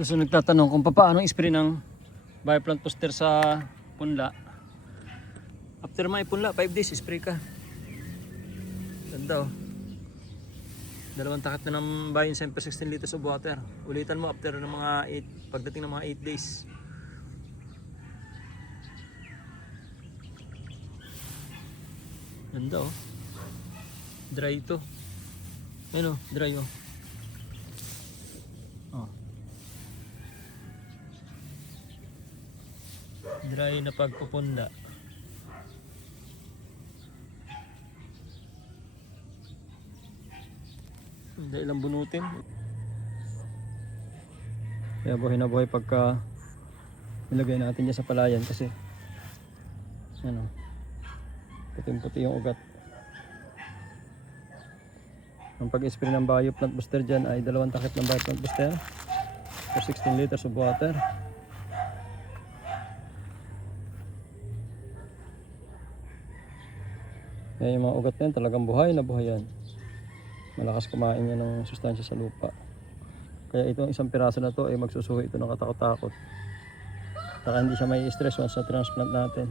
So nagtatanong kung paano i-spray ng bioplant booster sa punla. After may punla, 5 days spray ka. Ganda oh. Dalawang takip na ng Biocide per 16 liters of water. Ulitan mo after ng mga 8, pagdating ng mga 8 days. Ganda oh. Dry ito. Ayun oh, dry oh. Oh. Dry na pagpupunda. Dahil lang bunutin. Kaya buhay na buhay pagka nilagay natin dyan sa palayan kasi ano, puting-puti yung ugat. Ang pag-spray ng bioplant booster dyan ay 2 takip ng bioplant booster for 16 liters of water. Kaya yung mga ugat na yan talagang buhay na buhay yan. Malakas kumain yan ng sustansya sa lupa. Kaya itong isang piraso na to ay magsusuhi ito ng katakot-takot. Saka hindi siya may stress once na transplant natin.